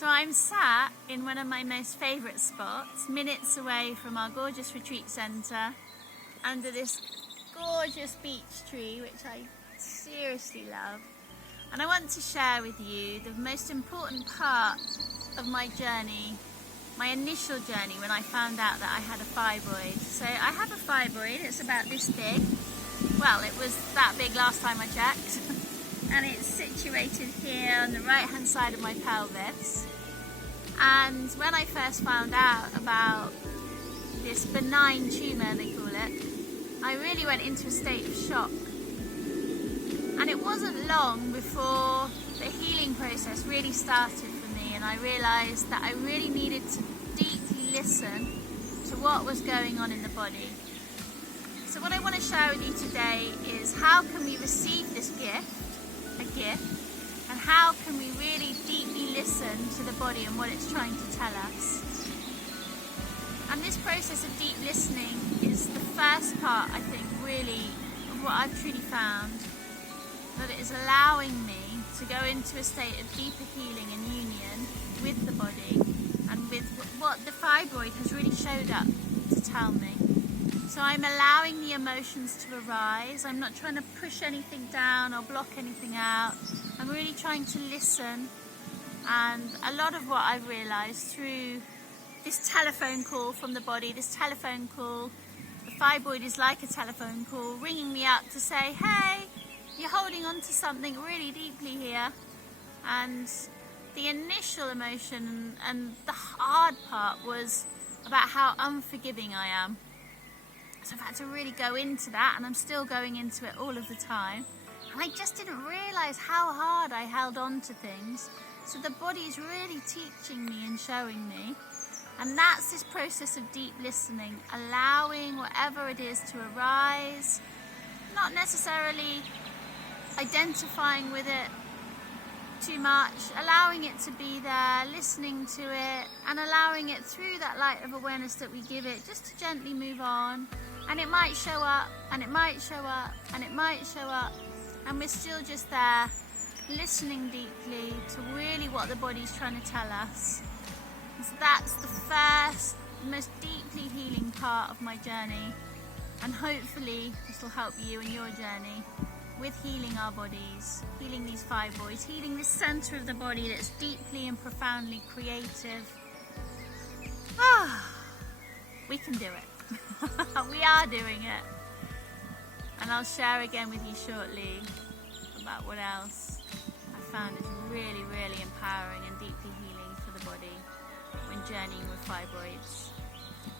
So I'm sat in one of my most favourite spots, minutes away from our gorgeous retreat centre, under this gorgeous beech tree, which I seriously love. And I want to share with you the most important part of my journey, my initial journey when I found out that I had a fibroid. So I have a fibroid, it's about this big. Well, it was that big last time I checked. And it's situated here on the right hand side of my pelvis. And when I first found out about this benign tumour, they call it, I really went into a state of shock. And it wasn't long before the healing process really started for me, and I realised that I really needed to deeply listen to what was going on in the body. So what I want to share with you today is how can we receive this gift, and how can we really deeply listen to the body and what it's trying to tell us. And this process of deep listening is the first part, I think, really, of what I've truly found, that it is allowing me to go into a state of deeper healing and union with the body and with what the fibroid has really showed up to tell me. So I'm allowing the emotions to arise. I'm not trying to push anything down or block anything out. I'm really trying to listen. And a lot of what I've realised through this telephone call from the body, this telephone call, the fibroid is like a telephone call, ringing me up to say, hey, you're holding on to something really deeply here. And the initial emotion and the hard part was about how unforgiving I am. So I've had to really go into that, and I'm still going into it all of the time. And I just didn't realise how hard I held on to things. So the body is really teaching me and showing me. And that's this process of deep listening, allowing whatever it is to arise, not necessarily identifying with it too much, allowing it to be there, listening to it, and allowing it through that light of awareness that we give it just to gently move on. And it might show up, and it might show up, and it might show up, and we're still just there, listening deeply to really what the body's trying to tell us. And so that's the first, most deeply healing part of my journey, and hopefully this will help you in your journey with healing our bodies, healing these fibroids, healing this centre of the body that's deeply and profoundly creative. We can do it. We are doing it. And I'll share again with you shortly about what else I found is really, really empowering and deeply healing for the body when journeying with fibroids.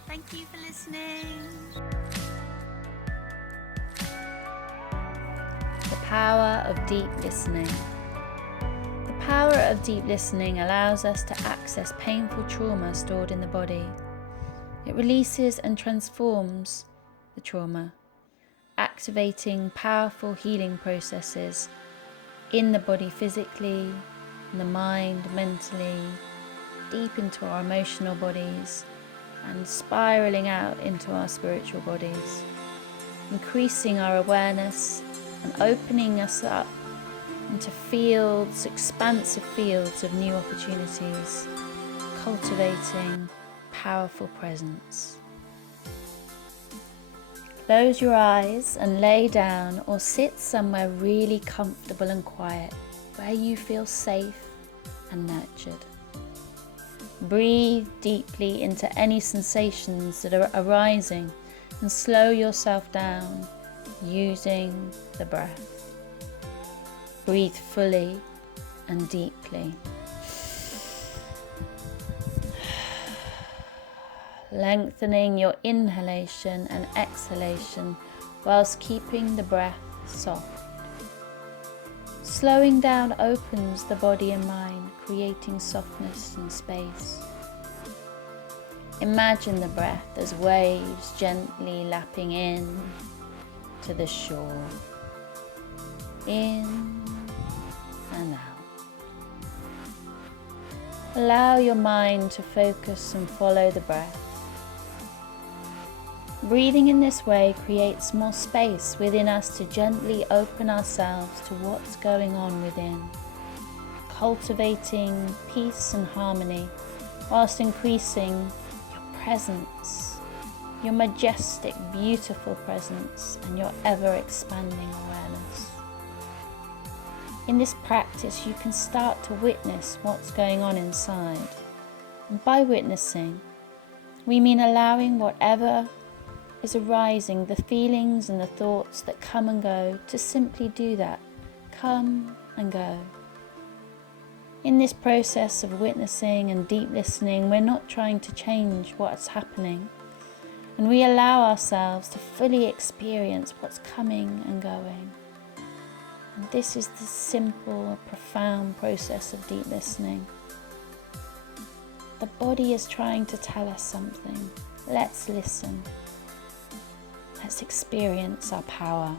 Thank you for listening. The power of deep listening. The power of deep listening allows us to access painful trauma stored in the body. It releases and transforms the trauma, activating powerful healing processes in the body physically, in the mind mentally, deep into our emotional bodies, and spiraling out into our spiritual bodies, increasing our awareness and opening us up into fields, expansive fields of new opportunities, cultivating powerful presence. Close your eyes and lay down or sit somewhere really comfortable and quiet where you feel safe and nurtured. Breathe deeply into any sensations that are arising and slow yourself down using the breath. Breathe fully and deeply. Lengthening your inhalation and exhalation whilst keeping the breath soft. Slowing down opens the body and mind, creating softness and space. Imagine the breath as waves gently lapping in to the shore. In and out. Allow your mind to focus and follow the breath. Breathing in this way creates more space within us to gently open ourselves to what's going on within, cultivating peace and harmony, whilst increasing your presence, your majestic, beautiful presence, and your ever-expanding awareness. In this practice, you can start to witness what's going on inside. And by witnessing, we mean allowing whatever is arising, the feelings and the thoughts that come and go, to simply do that. Come and go. In this process of witnessing and deep listening, we're not trying to change what's happening, and we allow ourselves to fully experience what's coming and going. And this is the simple, profound process of deep listening. The body is trying to tell us something. Let's listen. Let's experience our power.